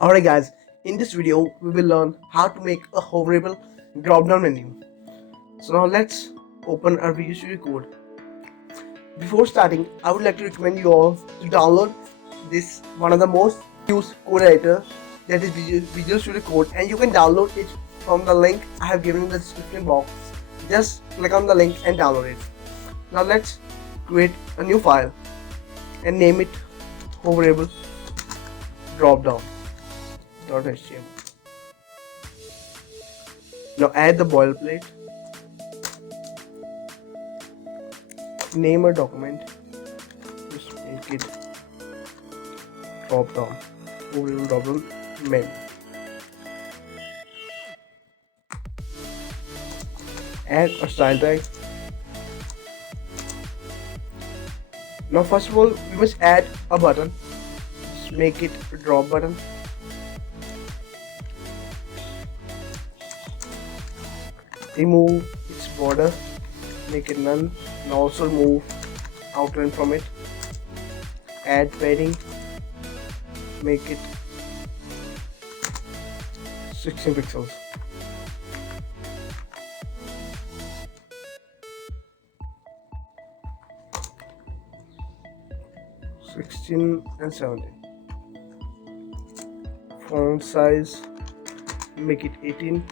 Alright guys, in this video we will learn how to make a hoverable drop down menu. So now let's open our Visual Studio Code. Before starting, I would like to recommend you all to download this one of the most used code editor, that is Visual Studio Code, and you can download it from the link I have given in the description box. Just click on the link and download it. Now let's create a new file and name it Hoverable Drop Down. .html. Now add the boilerplate. Name a document. Just make it drop down. Hoverable drop down menu. Add a style tag. Now first of all, we must add a button. Just make it a drop button. Remove its border, make it none, and also remove outline from it. Add padding, make it 16 pixels. And 17. Font size, make it 18.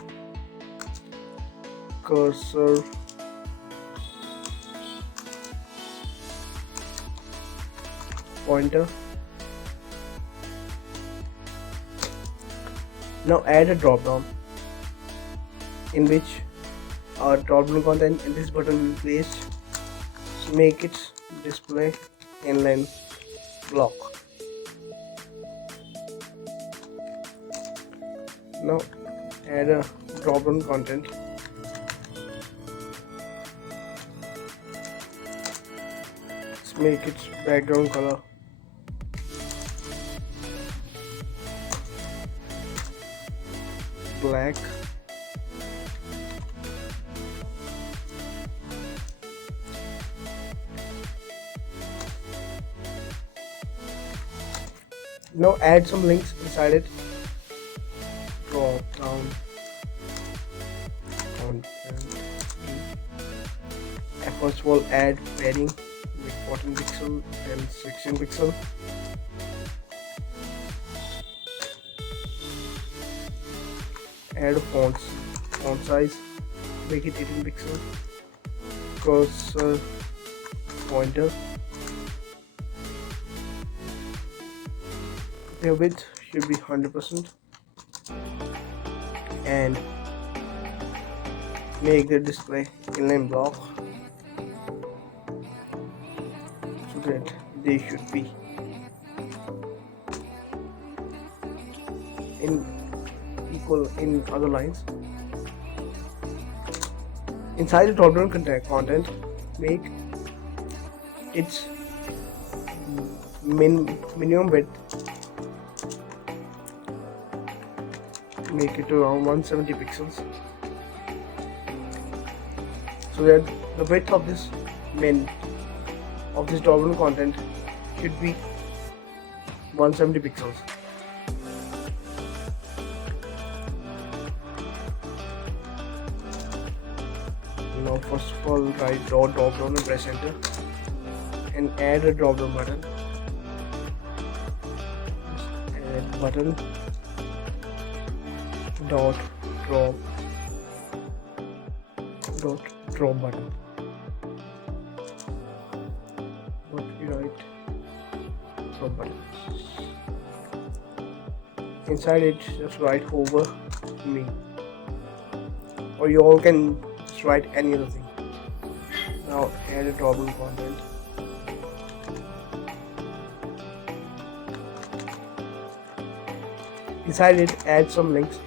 Cursor pointer. Now add a drop down in which our drop down content and this button will be placed. So make it display inline block. Now add a drop down content. Make its background color black. Now add some links inside it. Drop down content. And first of all, add padding. 14 pixel and 16 pixel. Add font size, make it 18 pixel. Cursor pointer. The width should be 100% and make the display inline block. That they should be equal in other lines. Inside the drop down content, make its minimum width, make it around 170 pixels, so that the width of this drop down content should be 170 pixels. Now first of all, write drop down and press enter and add a drop down button. Add button drop button. What you write drop button. Inside it, just write hover me, or you all can just write any other thing. Now add a drop down content. Inside it, add some links.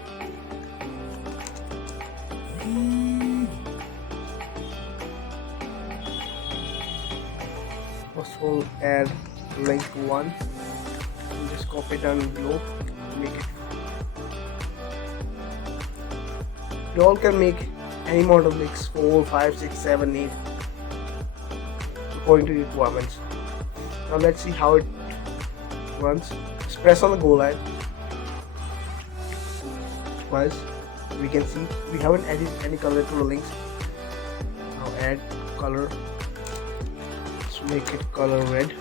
First of all, add link 1 and just copy it down below. Make it. You all can make any amount of links, 4, 5, 6, 7, 8 according to your requirements. Now let's see how it runs. Just press on the go line requires. We can see we haven't added any color to the links. Now add color. Let's make it color red.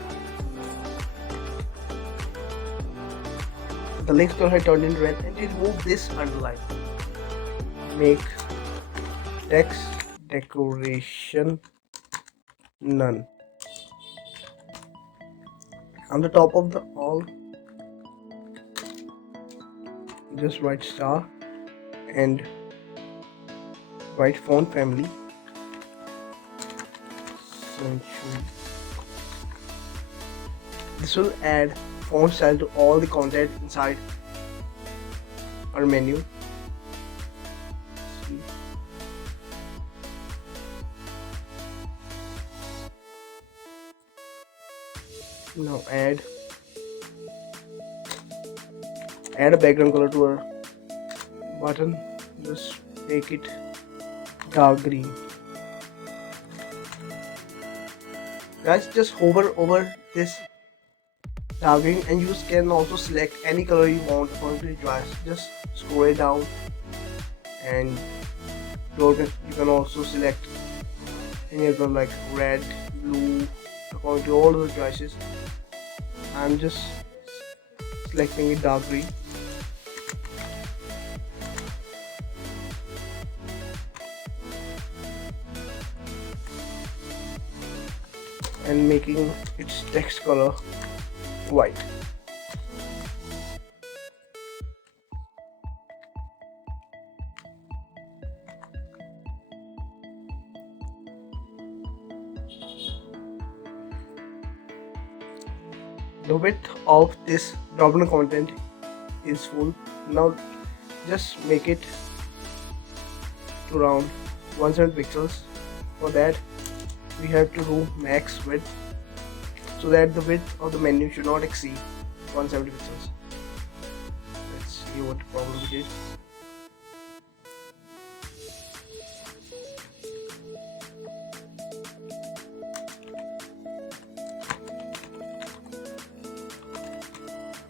The links color had turned in red, and remove this underline. Make text decoration none. On the top of the all, just write star and write font family Century. This will add font style to all the content inside our menu. See. Now add a background color to our button. Just make it dark green. Guys, just hover over this dark green, and you can also select any color you want according to your choice. Just scroll it down, and you can also select any other like red, blue, according to all of the choices. I'm just selecting it dark green. And making its text color white. The width of this drop-down content is full. Now just make it to around 170 pixels. For that we have to do max width, so that the width of the menu should not exceed 170 pixels. Let's see what the problem it is.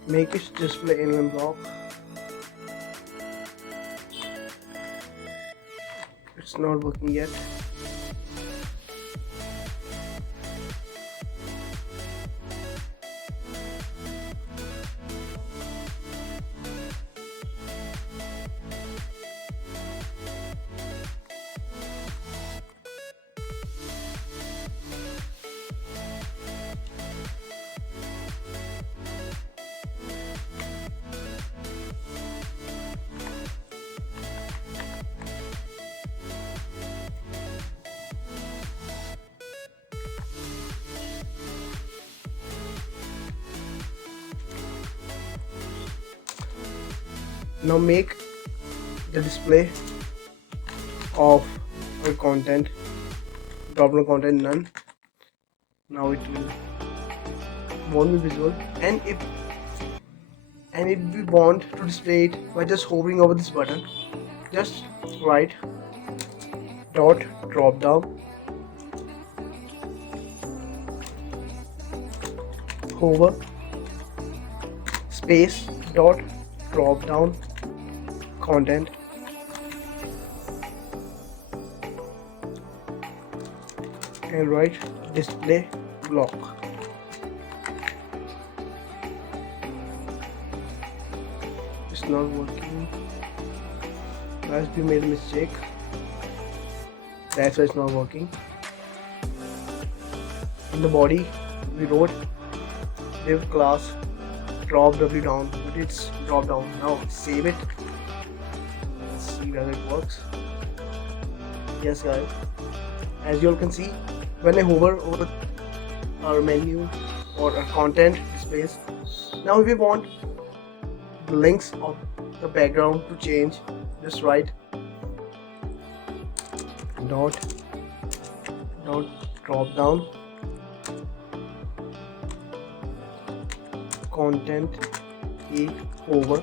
Make it display in one block. It's not working yet. Now make the display of our content, drop-down content, none. Now it won't be visible, and if we want to display it by just hovering over this button, just write drop down, hover, space, drop down content, and write display block. It's not working. Guys, we made a mistake. That's why it's not working. In the body we wrote div class drop down, but it's drop down. Now save it. Let's see whether it works. Yes guys, as you all can see, when I hover over our menu or our content displays, now if we want the links of the background to change, just write dot drop down content a over,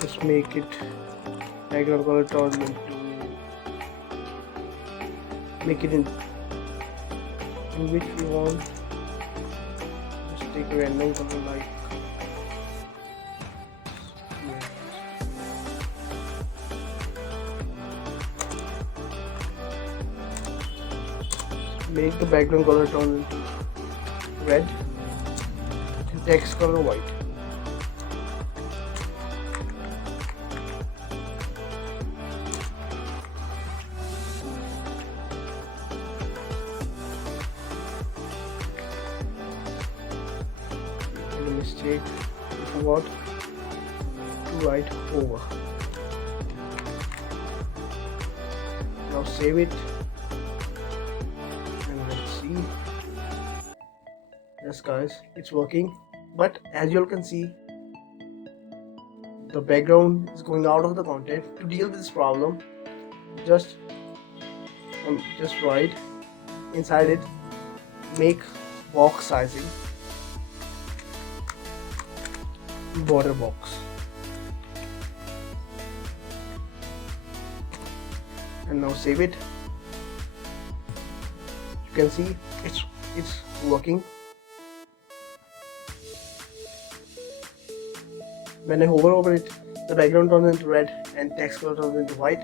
just make it background color turn into, make it in which we want. Just take a random color like make the background color turn into red and text color white. Made a mistake, I forgot to write over. Now save it and let's see. Yes guys, it's working, but as you all can see, the background is going out of the content. To deal with this problem, just write inside it, make box sizing border box, and now save it. You can see it's working. When I hover over it, the background turns into red and text color turns into white.